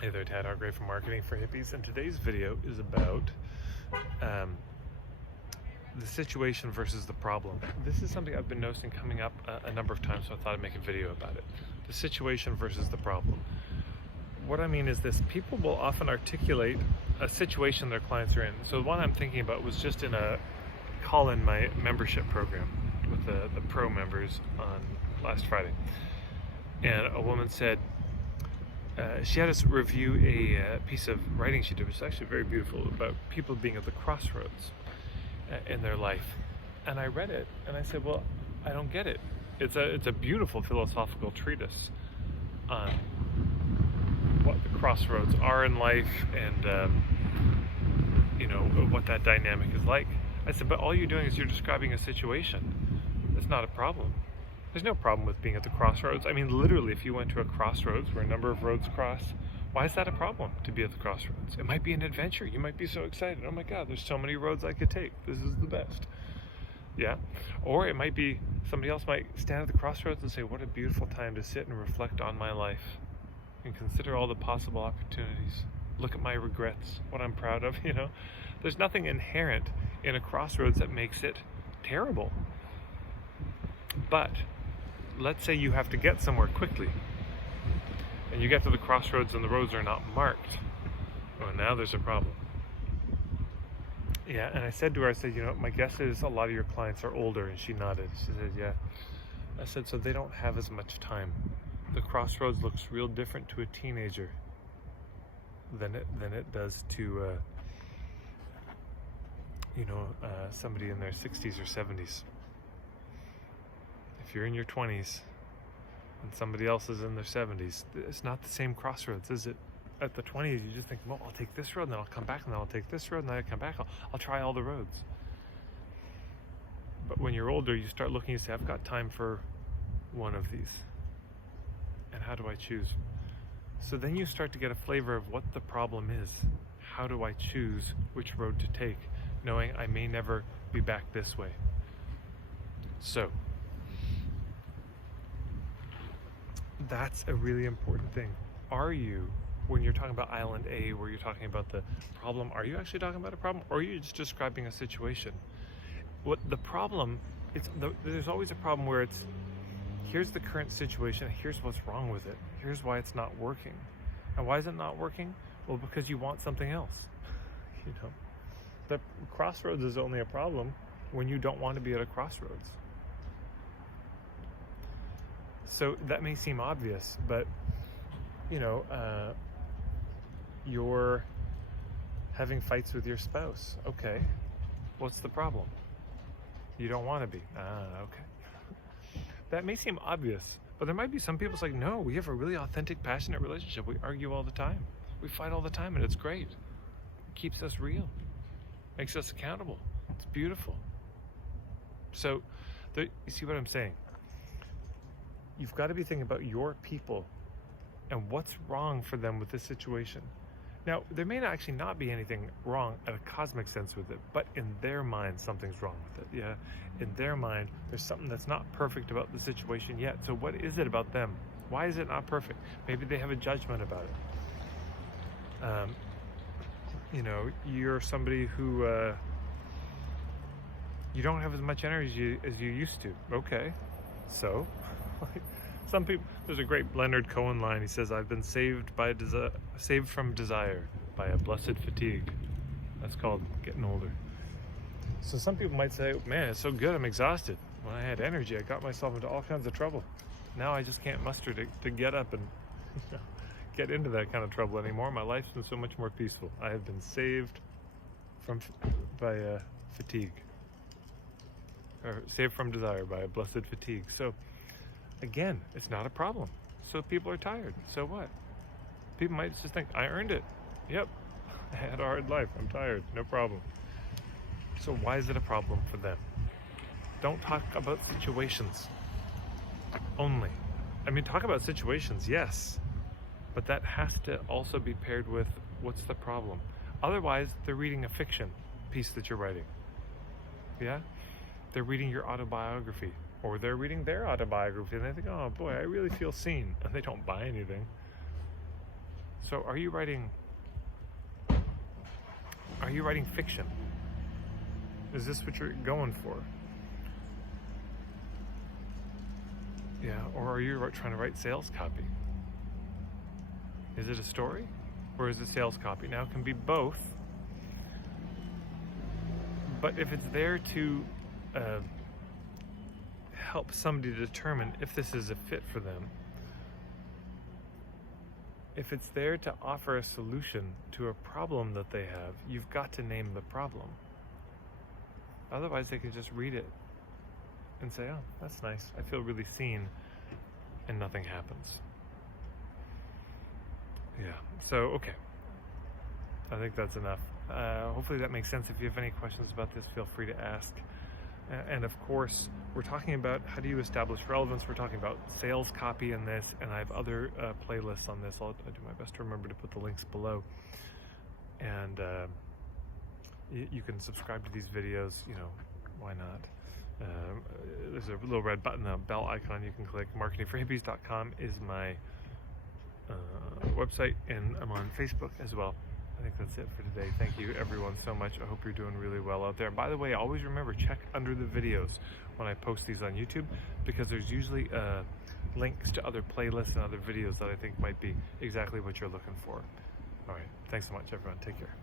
Hey there, Tad Hargrave from Marketing for Hippies, and today's video is about the situation versus the problem. This is something I've been noticing coming up a number of times, so I thought I'd make a video about it. The situation versus the problem. What I mean is this: people will often articulate a situation their clients are in. So the one I'm thinking about was just in a call in my membership program with the pro members on last Friday. And a woman said, she had us review a piece of writing she did, which is actually very beautiful, about people being at the crossroads in their life. And I read it and I said, well, I don't get it. It's a beautiful philosophical treatise on what the crossroads are in life and what that dynamic is like. I said, but all you're doing is you're describing a situation. It's not a problem. There's no problem with being at the crossroads. I mean, literally, if you went to a crossroads where a number of roads cross, why is that a problem to be at the crossroads? It might be an adventure. You might be so excited. Oh my God, there's so many roads I could take. This is the best. Yeah. Or it might be somebody else might stand at the crossroads and say, what a beautiful time to sit and reflect on my life and consider all the possible opportunities. Look at my regrets, what I'm proud of, There's nothing inherent in a crossroads that makes it terrible. But let's say you have to get somewhere quickly and you get to the crossroads and the roads are not marked. Well, now there's a problem. Yeah, and I said to her, my guess is a lot of your clients are older, and she nodded. She said, yeah. I said, so they don't have as much time. The crossroads looks real different to a teenager than it does to somebody in their 60s or 70s. If you're in your 20s and somebody else is in their 70s, it's not the same crossroads, is it? At the 20s, you just think, well, I'll take this road, and then I'll come back, and then I'll take this road, and then I'll come back. I'll try all the roads. But when you're older, you start looking and say, I've got time for one of these. And how do I choose? So then you start to get a flavor of what the problem is. How do I choose which road to take, knowing I may never be back this way? So that's a really important thing. Are you, when you're talking about Island A, where you're talking about the problem, are you actually talking about a problem, or are you just describing a situation? What the problem, there's always a problem where it's, here's the current situation, here's what's wrong with it, here's why it's not working. And why is it not working? Well, because you want something else. The crossroads is only a problem when you don't want to be at a crossroads. So that may seem obvious, but you're having fights with your spouse. Okay, what's the problem? You don't want to be. Okay. That may seem obvious, but there might be some people like, no, we have a really authentic, passionate relationship. We argue all the time. We fight all the time, and it's great. It keeps us real. Makes us accountable. It's beautiful. So, you see what I'm saying? You've got to be thinking about your people and what's wrong for them with this situation. Now, there may actually not be anything wrong at a cosmic sense with it, but in their mind, something's wrong with it. Yeah, in their mind, there's something that's not perfect about the situation yet. So what is it about them? Why is it not perfect? Maybe they have a judgment about it. You're somebody who you don't have as much energy as you used to. Okay, so some people, there's a great Leonard Cohen line. He says, I've been saved from desire by a blessed fatigue. That's called getting older. So some people might say, man, it's so good, I'm exhausted. When I had energy, I got myself into all kinds of trouble. Now I just can't muster to get up and get into that kind of trouble anymore. My life's been so much more peaceful. I have been saved by fatigue, or saved from desire by a blessed fatigue. So again, it's not a problem. So people are tired. So what? People might just think, I earned it. Yep, I had a hard life. I'm tired. No problem. So why is it a problem for them? Don't talk about situations only. I mean, talk about situations, yes, but that has to also be paired with what's the problem. Otherwise, they're reading a fiction piece that you're writing. Yeah? They're reading your autobiography, or they're reading their autobiography, and they think, oh boy, I really feel seen, and they don't buy anything. So are you writing fiction? Is this what you're going for? Yeah, or are you trying to write sales copy? Is it a story or is it sales copy? Now it can be both, but if it's there to help somebody determine if this is a fit for them, if it's there to offer a solution to a problem that they have, you've got to name the problem. Otherwise they can just read it and say, oh, that's nice, I feel really seen, and nothing happens. Yeah, so okay, I think that's enough. Hopefully that makes sense. If you have any questions about this, feel free to ask. And of course, we're talking about how do you establish relevance. We're talking about sales copy in this, and I have other playlists on this. I'll do my best to remember to put the links below. And you can subscribe to these videos, why not? There's a little red button, a bell icon you can click. marketingforhippies.com is my website, and I'm on Facebook as well. I think that's it for today. Thank you everyone so much. I hope you're doing really well out there. By the way, always remember, check under the videos when I post these on YouTube, because there's usually links to other playlists and other videos that I think might be exactly what you're looking for. All right, thanks so much everyone. Take care.